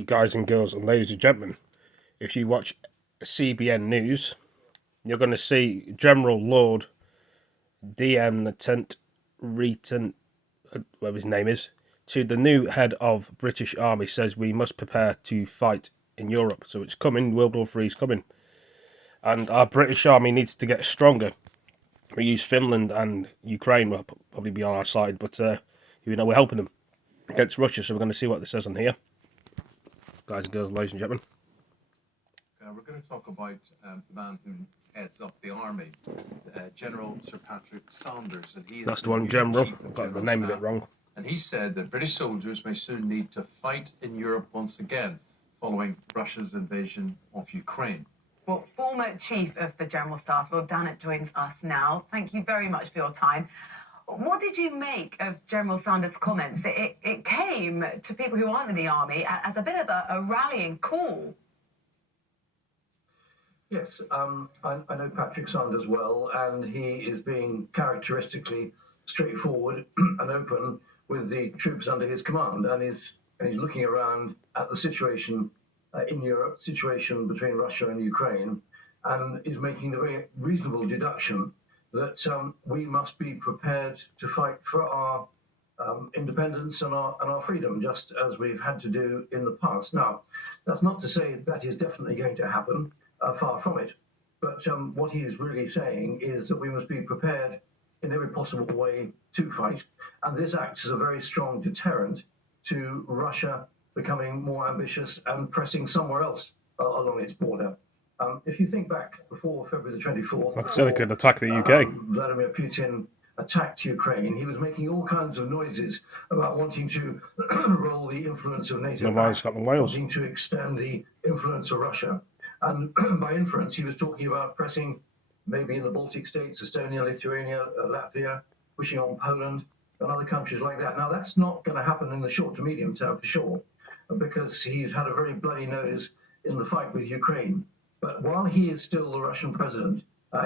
you guys and girls and ladies and gentlemen, if you watch CBN News, you're going to see General Lord Dannatt, whatever his name is, to the new head of British Army, says we must prepare to fight in Europe. So it's coming, World War III is coming. And our British Army needs to get stronger. We use Finland and Ukraine will probably be on our side, but we're helping them against Russia, so we're going to see what this says on here. Guys and girls, ladies and gentlemen. We're going to talk about the man who heads up the army, General Sir Patrick Sanders. And he is That's the one, General. I've got the name of it wrong. And he said that British soldiers may soon need to fight in Europe once again, following Russia's invasion of Ukraine. Well, former Chief of the General Staff, Lord Dannatt, joins us now. Thank you very much for your time. What did you make of General Sanders' comments? It came to people who aren't in the army as a bit of a rallying call. Yes, I know Patrick Sanders well, and he is being characteristically straightforward and open with the troops under his command, and he's looking around at the situation in Europe, situation between Russia and Ukraine, and is making the very reasonable deduction that we must be prepared to fight for our independence and our freedom, just as we've had to do in the past. Now, that's not to say that is definitely going to happen, far from it, but what he's really saying is that we must be prepared in every possible way to fight, and this acts as a very strong deterrent to Russia becoming more ambitious and pressing somewhere else along its border. If you think back before February the 24th, like I said, it could attack the UK. Vladimir Putin attacked Ukraine. He was making all kinds of noises about wanting to roll the influence of NATO back, wanting to extend the influence of Russia. And by inference, he was talking about pressing maybe in the Baltic states, Estonia, Lithuania, Latvia, pushing on Poland and other countries like that. Now, that's not going to happen in the short to medium term for sure, because he's had a very bloody nose in the fight with Ukraine. But while he is still the Russian president,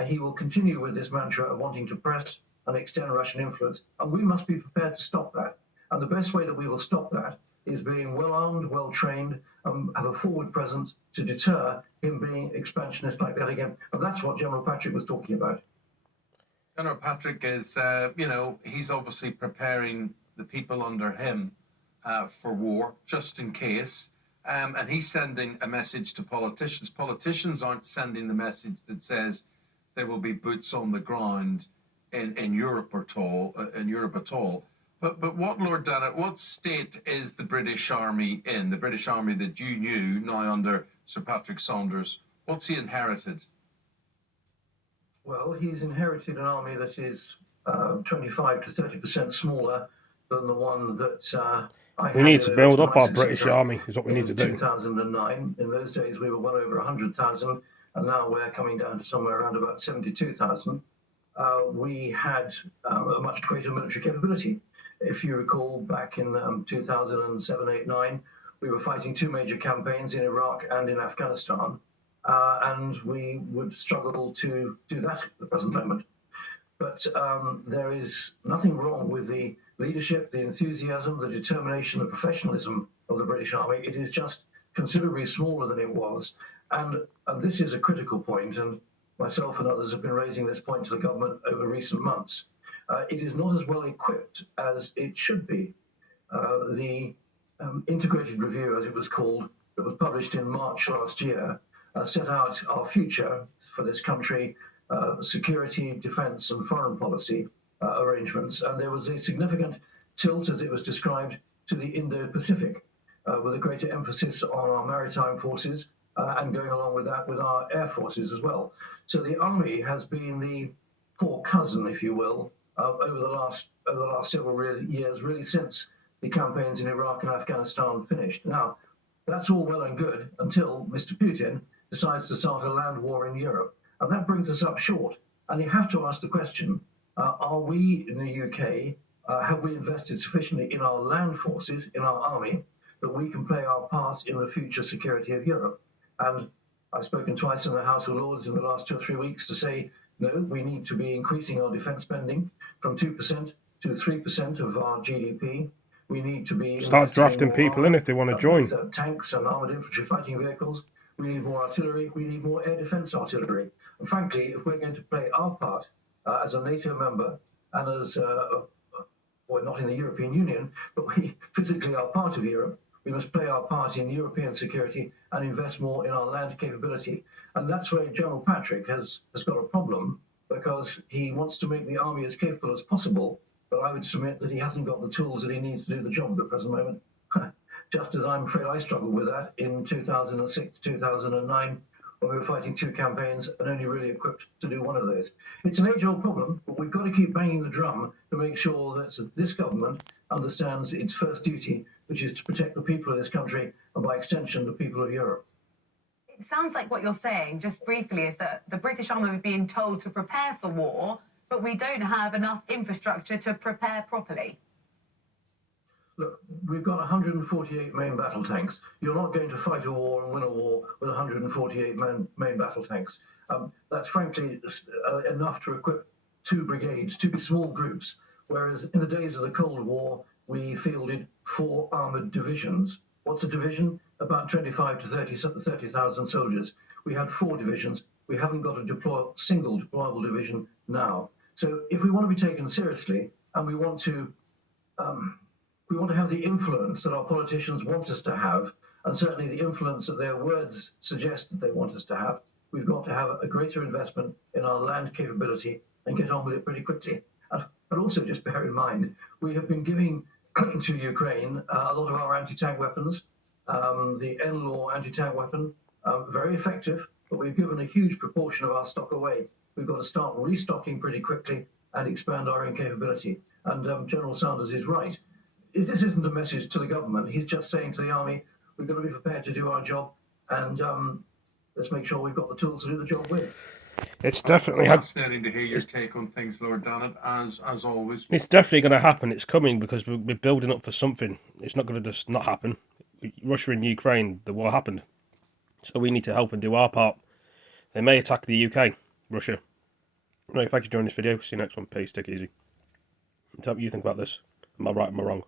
he will continue with this mantra of wanting to press and extend Russian influence. And we must be prepared to stop that. And the best way that we will stop that is being well armed, well trained, have a forward presence to deter him being expansionist like that again. And that's what General Patrick was talking about. General Patrick is, he's obviously preparing the people under him for war, just in case. And he's sending a message to politicians. Politicians aren't sending the message that says there will be boots on the ground in Europe at all. But what, Lord Dannatt, what state is the British Army in? The British Army that you knew, now under Sir Patrick Sanders, what's he inherited? Well, he's inherited an army that is 25 to 30% smaller than the one that we need to build up our British Army, is what we need to do. In 2009, in those days we were well over 100,000, and now we're coming down to somewhere around about 72,000. We had a much greater military capability. If you recall, back in 2007, 8, 9, we were fighting two major campaigns in Iraq and in Afghanistan, and we would struggle to do that at the present moment. But there is nothing wrong with the leadership, the enthusiasm, the determination, the professionalism of the British Army. It is just considerably smaller than it was. And this is a critical point, and myself and others have been raising this point to the government over recent months. It is not as well equipped as it should be. The integrated review, as it was called, that was published in March last year, set out our future for this country, security, defence and foreign policy arrangements. And there was a significant tilt, as it was described, to the Indo-Pacific, with a greater emphasis on our maritime forces and going along with that with our air forces as well. So the Army has been the poor cousin, if you will, over the last several years, really since the campaigns in Iraq and Afghanistan finished. Now, that's all well and good until Mr. Putin decides to start a land war in Europe. And that brings us up short. And you have to ask the question, are we in the UK, have we invested sufficiently in our land forces, in our army, that we can play our part in the future security of Europe? And I've spoken twice in the House of Lords in the last 2 or 3 weeks to say, no, we need to be increasing our defence spending from 2% to 3% of our GDP. We need to be Start investing drafting more people in if they want to join. with tanks and armoured infantry fighting vehicles. We need more artillery. We need more air defence artillery. And frankly, if we're going to play our part as a NATO member and as well, not in the European Union, but we physically are part of Europe, we must play our part in European security and invest more in our land capability. And that's where General Patrick has got a problem, because he wants to make the army as capable as possible, but I would submit that he hasn't got the tools that he needs to do the job at the present moment. Just as I'm afraid I struggled with that in 2006 to 2009, when we were fighting 2 campaigns and only really equipped to do one of those. It's an age-old problem, but we've got to keep banging the drum to make sure that this government understands its first duty, which is to protect the people of this country and, by extension, the people of Europe. It sounds like what you're saying, just briefly, is that the British Army are being told to prepare for war, but we don't have enough infrastructure to prepare properly. Look, we've got 148 main battle tanks. You're not going to fight a war and win a war with 148 main battle tanks. That's frankly enough to equip 2 brigades, 2 small groups, whereas in the days of the Cold War, we fielded 4 armoured divisions. What's a division? About 25 to 30,000 soldiers. We had 4 divisions. We haven't got a single deployable division now. So if we want to be taken seriously and we want to have the influence that our politicians want us to have, and certainly the influence that their words suggest that they want us to have, we've got to have a greater investment in our land capability and get on with it pretty quickly. And also just bear in mind, we have been giving to Ukraine a lot of our anti-tank weapons, the NLAW anti-tank weapon, very effective, but we've given a huge proportion of our stock away. We've got to start restocking pretty quickly and expand our own capability. And General Sanders is right. This isn't a message to the government. He's just saying to the army, we've got to be prepared to do our job, and let's make sure we've got the tools to do the job with. It's definitely fascinating to hear your take on things, Lord Dannatt, as always. It's definitely going to happen. It's coming because we're building up for something. It's not going to just not happen. Russia and Ukraine, the war happened. So we need to help and do our part. They may attack the UK, Russia. Right, thank you for joining this video. See you next one. Peace. Take it easy. Tell me what you think about this. Am I right? Am I wrong?